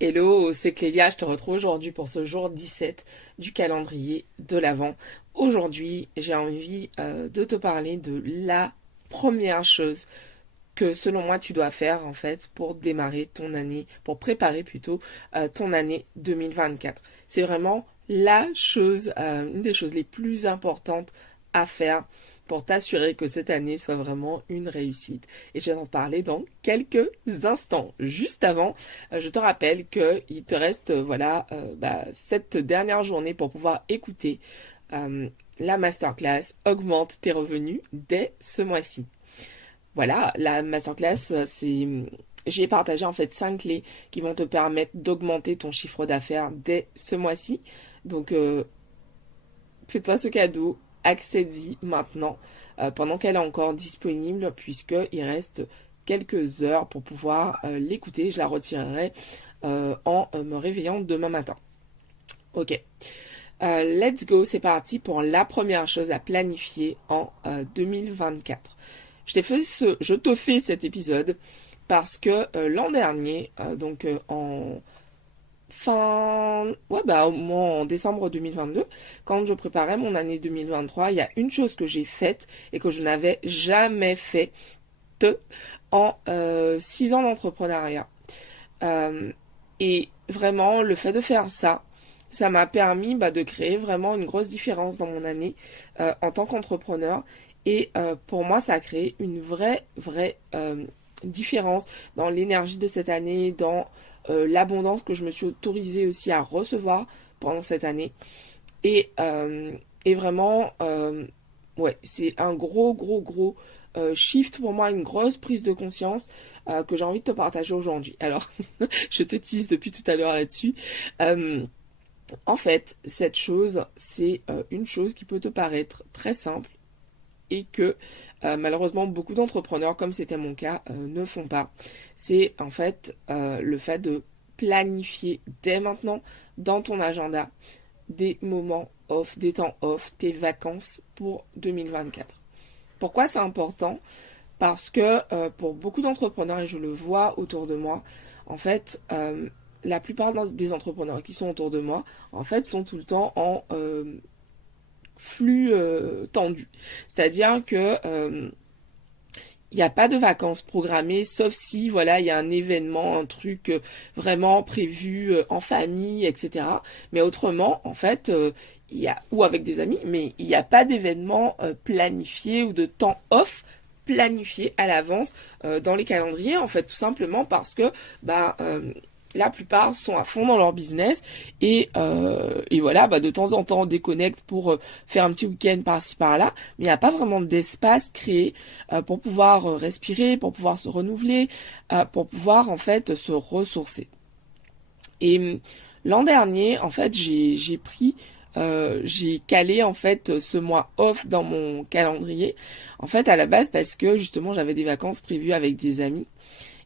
Hello, c'est Clélia, je te retrouve aujourd'hui pour ce jour 17 du calendrier de l'Avent. Aujourd'hui, j'ai envie de te parler de la première chose que selon moi tu dois faire en fait pour démarrer ton année, pour préparer plutôt ton année 2024. C'est vraiment la chose, une des choses les plus importantes à faire pour t'assurer que cette année soit vraiment une réussite. Et je vais en parler dans quelques instants. Juste avant, je te rappelle qu'il te reste cette dernière journée pour pouvoir écouter la masterclass Augmente tes revenus dès ce mois-ci. Voilà, la masterclass, j'y ai partagé en fait 5 clés qui vont te permettre d'augmenter ton chiffre d'affaires dès ce mois-ci. Donc, fais-toi ce cadeau, accède-y maintenant pendant qu'elle est encore disponible puisqu'il reste quelques heures pour pouvoir l'écouter. Je la retirerai en me réveillant demain matin. Ok. Let's go, c'est parti pour la première chose à planifier en 2024. Je te fais cet épisode parce que l'an dernier, au moins en décembre 2022, quand je préparais mon année 2023, il y a une chose que j'ai faite et que je n'avais jamais faite en 6 ans d'entrepreneuriat. Et vraiment, le fait de faire ça, ça m'a permis de créer vraiment une grosse différence dans mon année en tant qu'entrepreneur. Et pour moi, ça a créé une vraie différence dans l'énergie de cette année, dans l'abondance que je me suis autorisée aussi à recevoir pendant cette année. Et vraiment, ouais, c'est un gros shift pour moi, une grosse prise de conscience que j'ai envie de te partager aujourd'hui. Alors, je te tease depuis tout à l'heure là-dessus. Euh, En fait, cette chose, c'est une chose qui peut te paraître très simple et que malheureusement beaucoup d'entrepreneurs, comme c'était mon cas, ne font pas. C'est en fait le fait de planifier dès maintenant dans ton agenda des moments off, des temps off, tes vacances pour 2024. Pourquoi c'est important? Parce que pour beaucoup d'entrepreneurs, et je le vois autour de moi, en fait, la plupart des entrepreneurs qui sont autour de moi, en fait, sont tout le temps en flux tendu. C'est-à-dire que il n'y a pas de vacances programmées, sauf si voilà il y a un événement, un truc vraiment prévu en famille, etc. Mais autrement, en fait, il y a ou avec des amis, mais il n'y a pas d'événement planifié ou de temps off planifié à l'avance dans les calendriers, en fait, tout simplement parce que la plupart sont à fond dans leur business et voilà, de temps en temps on déconnecte pour faire un petit week-end par-ci par-là, mais il n'y a pas vraiment d'espace créé pour pouvoir respirer, pour pouvoir se renouveler, pour pouvoir en fait se ressourcer. Et l'an dernier, en fait, j'ai calé en fait ce mois off dans mon calendrier. En fait, à la base parce que justement j'avais des vacances prévues avec des amis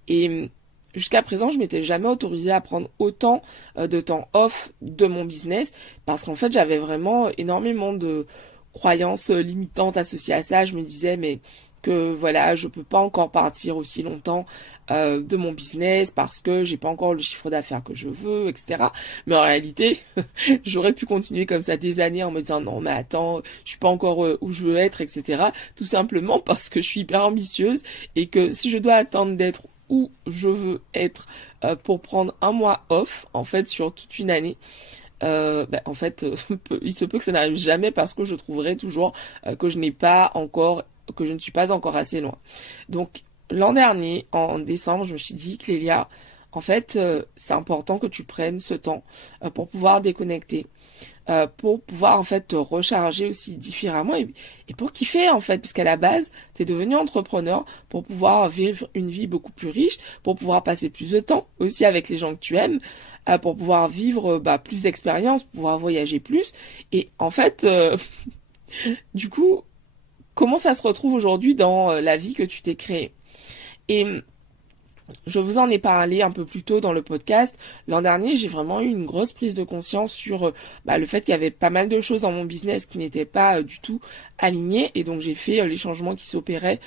et jusqu'à présent, je m'étais jamais autorisée à prendre autant de temps off de mon business parce qu'en fait, j'avais vraiment énormément de croyances limitantes associées à ça. Je me disais, mais que voilà, je peux pas encore partir aussi longtemps de mon business parce que j'ai pas encore le chiffre d'affaires que je veux, etc. Mais en réalité, j'aurais pu continuer comme ça des années en me disant non, mais attends, je suis pas encore où je veux être, etc. Tout simplement parce que je suis hyper ambitieuse et que si je dois attendre d'être où je veux être pour prendre un mois off, en fait, sur toute une année, il se peut que ça n'arrive jamais parce que je trouverai toujours que je ne suis pas encore assez loin. Donc, l'an dernier, en décembre, je me suis dit, Clélia, en fait, c'est important que tu prennes ce temps pour pouvoir déconnecter, pour pouvoir en fait te recharger aussi différemment et pour kiffer en fait, parce qu'à la base, t'es devenu entrepreneur pour pouvoir vivre une vie beaucoup plus riche, pour pouvoir passer plus de temps aussi avec les gens que tu aimes, pour pouvoir vivre plus d'expériences, pouvoir voyager plus. Et en fait, du coup, comment ça se retrouve aujourd'hui dans la vie que tu t'es créée? Et Je vous en ai parlé un peu plus tôt dans le podcast. L'an dernier, j'ai vraiment eu une grosse prise de conscience sur le fait qu'il y avait pas mal de choses dans mon business qui n'étaient pas du tout alignées. Et donc, j'ai fait les changements qui s'opéraient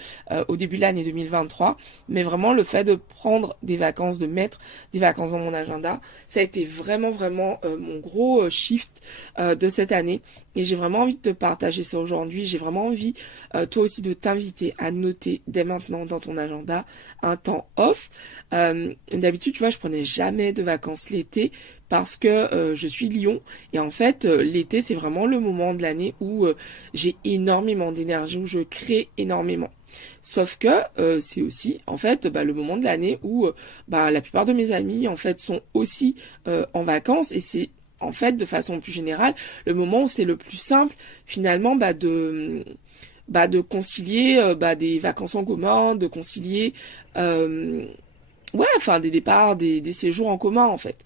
au début de l'année 2023. Mais vraiment, le fait de prendre des vacances, de mettre des vacances dans mon agenda, ça a été vraiment mon gros shift de cette année. Et j'ai vraiment envie de te partager ça aujourd'hui. J'ai vraiment envie, toi aussi, de t'inviter à noter dès maintenant dans ton agenda un temps off. D'habitude, tu vois, je prenais jamais de vacances l'été parce que je suis Lion. Et en fait, l'été, c'est vraiment le moment de l'année où j'ai énormément d'énergie, où je crée énormément. Sauf que c'est aussi en fait le moment de l'année où la plupart de mes amis en fait sont aussi en vacances et c'est en fait de façon plus générale le moment où c'est le plus simple finalement de concilier des vacances en commun, de concilier des départs, des séjours en commun en fait.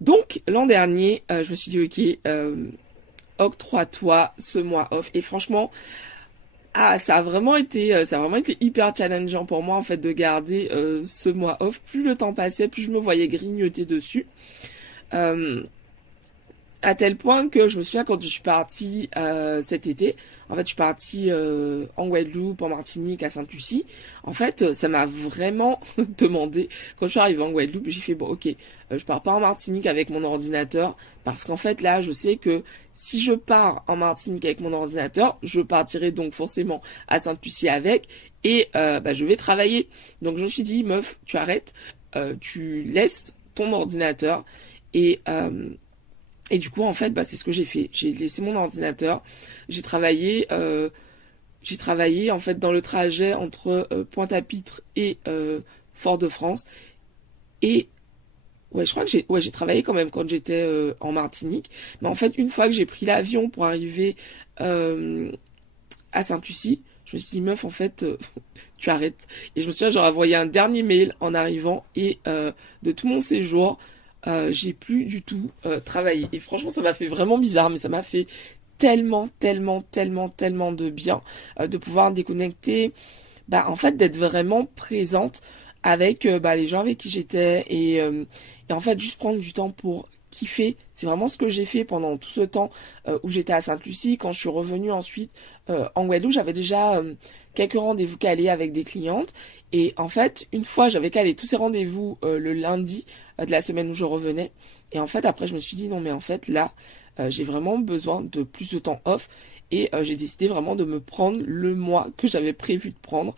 Donc l'an dernier, je me suis dit ok, octroie-toi ce mois off et franchement ça a vraiment été hyper challengeant pour moi en fait de garder ce mois off. Plus le temps passait, plus je me voyais grignoter dessus. À tel point que je me souviens quand je suis partie cet été, en fait je suis partie en Guadeloupe, en Martinique, à Sainte-Lucie. En fait ça m'a vraiment demandé, quand je suis arrivée en Guadeloupe, j'ai fait bon ok, je pars pas en Martinique avec mon ordinateur, parce qu'en fait là je sais que si je pars en Martinique avec mon ordinateur, je partirai donc forcément à Sainte-Lucie avec, et je vais travailler. Donc je me suis dit meuf, tu arrêtes, tu laisses ton ordinateur, et du coup, en fait, c'est ce que j'ai fait. J'ai laissé mon ordinateur. J'ai travaillé en fait dans le trajet entre Pointe-à-Pitre et Fort-de-France. Et ouais, je crois que j'ai travaillé quand même quand j'étais en Martinique. Mais en fait, une fois que j'ai pris l'avion pour arriver à Sainte-Lucie, je me suis dit meuf, en fait, tu arrêtes. Et je me souviens, j'aurais envoyé un dernier mail en arrivant et de tout mon séjour. J'ai plus du tout travaillé. Et franchement, ça m'a fait vraiment bizarre, mais ça m'a fait tellement de bien de pouvoir déconnecter, en fait, d'être vraiment présente avec les gens avec qui j'étais et en fait, juste prendre du temps pour kiffer. C'est vraiment ce que j'ai fait pendant tout ce temps où j'étais à Sainte-Lucie. Quand je suis revenue ensuite en Guadeloupe, j'avais déjà quelques rendez-vous calés avec des clientes. Et en fait, une fois, j'avais calé tous ces rendez-vous le lundi de la semaine où je revenais. Et en fait, après, je me suis dit, non, mais en fait, là, j'ai vraiment besoin de plus de temps off. Et j'ai décidé vraiment de me prendre le mois que j'avais prévu de prendre.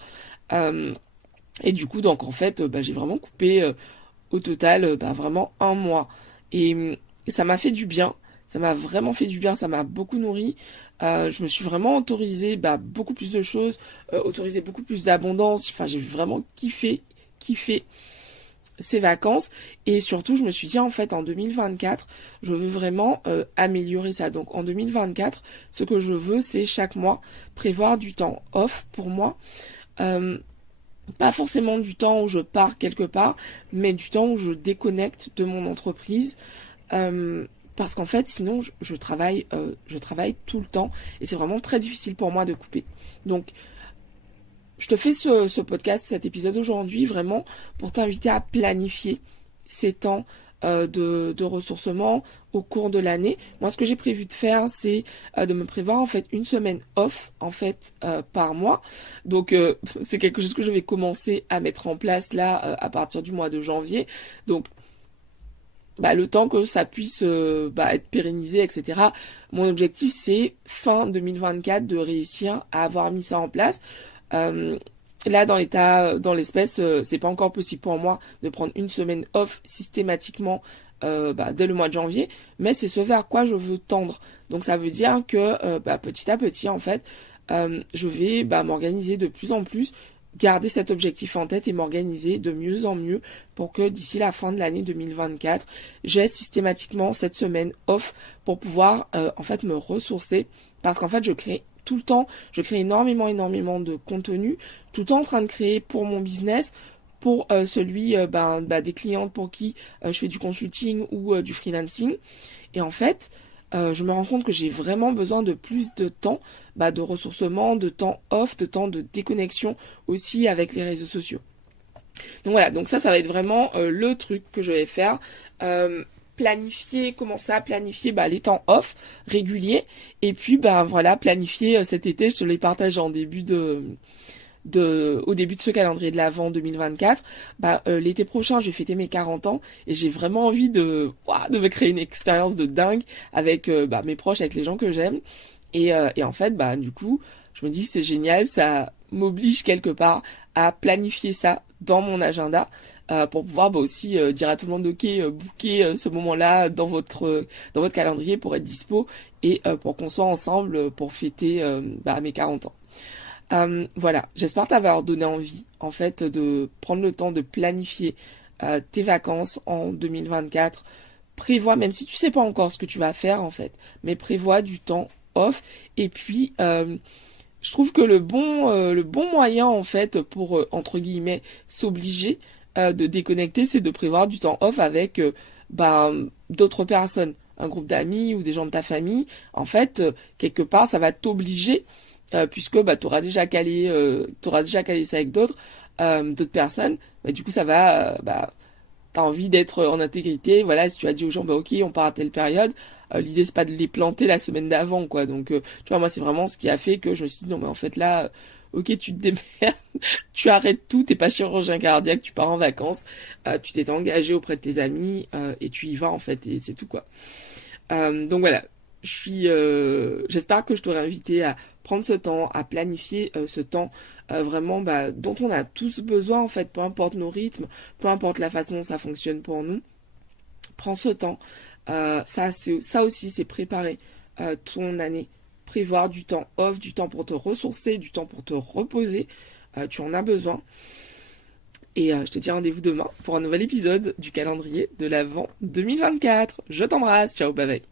Et du coup, donc, en fait, j'ai vraiment coupé au total vraiment un mois. Et ça m'a fait du bien. Ça m'a vraiment fait du bien, ça m'a beaucoup nourri. Je me suis vraiment autorisé beaucoup plus de choses, autorisé beaucoup plus d'abondance. Enfin, j'ai vraiment kiffé ces vacances. Et surtout, je me suis dit, en fait, en 2024, je veux vraiment améliorer ça. Donc, en 2024, ce que je veux, c'est chaque mois prévoir du temps off pour moi. Pas forcément du temps où je pars quelque part, mais du temps où je déconnecte de mon entreprise. Parce qu'en fait, sinon, je travaille tout le temps et c'est vraiment très difficile pour moi de couper. Donc, je te fais ce podcast, cet épisode aujourd'hui, vraiment pour t'inviter à planifier ces temps de ressourcement au cours de l'année. Moi, ce que j'ai prévu de faire, c'est de me prévoir en fait une semaine off en fait par mois. Donc, c'est quelque chose que je vais commencer à mettre en place là à partir du mois de janvier. Donc, le temps que ça puisse être pérennisé, etc. Mon objectif, c'est fin 2024 de réussir à avoir mis ça en place. Là, dans l'espèce, c'est pas encore possible pour moi de prendre une semaine off systématiquement dès le mois de janvier, mais c'est ce vers quoi je veux tendre. Donc ça veut dire que petit à petit, en fait, je vais m'organiser de plus en plus, garder cet objectif en tête et m'organiser de mieux en mieux pour que d'ici la fin de l'année 2024, j'ai systématiquement cette semaine off pour pouvoir en fait me ressourcer parce qu'en fait je crée tout le temps, je crée énormément de contenu, tout le temps en train de créer pour mon business, pour celui des clientes pour qui je fais du consulting ou du freelancing. Et en fait, je me rends compte que j'ai vraiment besoin de plus de temps, de ressourcement, de temps off, de temps de déconnexion aussi avec les réseaux sociaux. Donc voilà, donc ça va être vraiment le truc que je vais faire. Planifier, commencer à planifier les temps off réguliers. Et puis voilà, planifier cet été, je te l'ai partagé en début au début de ce calendrier de l'Avent 2024, l'été prochain, je vais fêter mes 40 ans et j'ai vraiment envie de me créer une expérience de dingue avec mes proches, avec les gens que j'aime. Et en fait, du coup, je me dis c'est génial, ça m'oblige quelque part à planifier ça dans mon agenda pour pouvoir aussi dire à tout le monde ok, booker ce moment-là dans votre calendrier pour être dispo et pour qu'on soit ensemble pour fêter mes 40 ans. Voilà, j'espère t'avoir donné envie en fait de prendre le temps de planifier tes vacances en 2024. Prévois, même si tu sais pas encore ce que tu vas faire en fait, mais prévois du temps off. Et puis je trouve que le bon moyen en fait pour entre guillemets s'obliger de déconnecter, c'est de prévoir du temps off avec d'autres personnes, un groupe d'amis ou des gens de ta famille. En fait, quelque part, ça va t'obliger puisque t'auras déjà calé ça avec d'autres personnes. Du coup, ça va t'as envie d'être en intégrité. Voilà, si tu as dit aux gens ok, on part à telle période, l'idée c'est pas de les planter la semaine d'avant quoi. Donc tu vois, moi c'est vraiment ce qui a fait que je me suis dit non mais en fait là ok, tu te démerdes, tu arrêtes tout, t'es pas chirurgien cardiaque, tu pars en vacances, tu t'es engagé auprès de tes amis et tu y vas en fait et c'est tout quoi. Donc voilà, j'espère que je t'aurai invité à prendre ce temps, à planifier ce temps vraiment dont on a tous besoin en fait, peu importe nos rythmes, peu importe la façon dont ça fonctionne pour nous. Prends ce temps. Ça aussi, c'est préparer ton année. Prévoir du temps off, du temps pour te ressourcer, du temps pour te reposer. Tu en as besoin. Et je te dis rendez-vous demain pour un nouvel épisode du calendrier de l'Avent 2024. Je t'embrasse. Ciao, bye bye.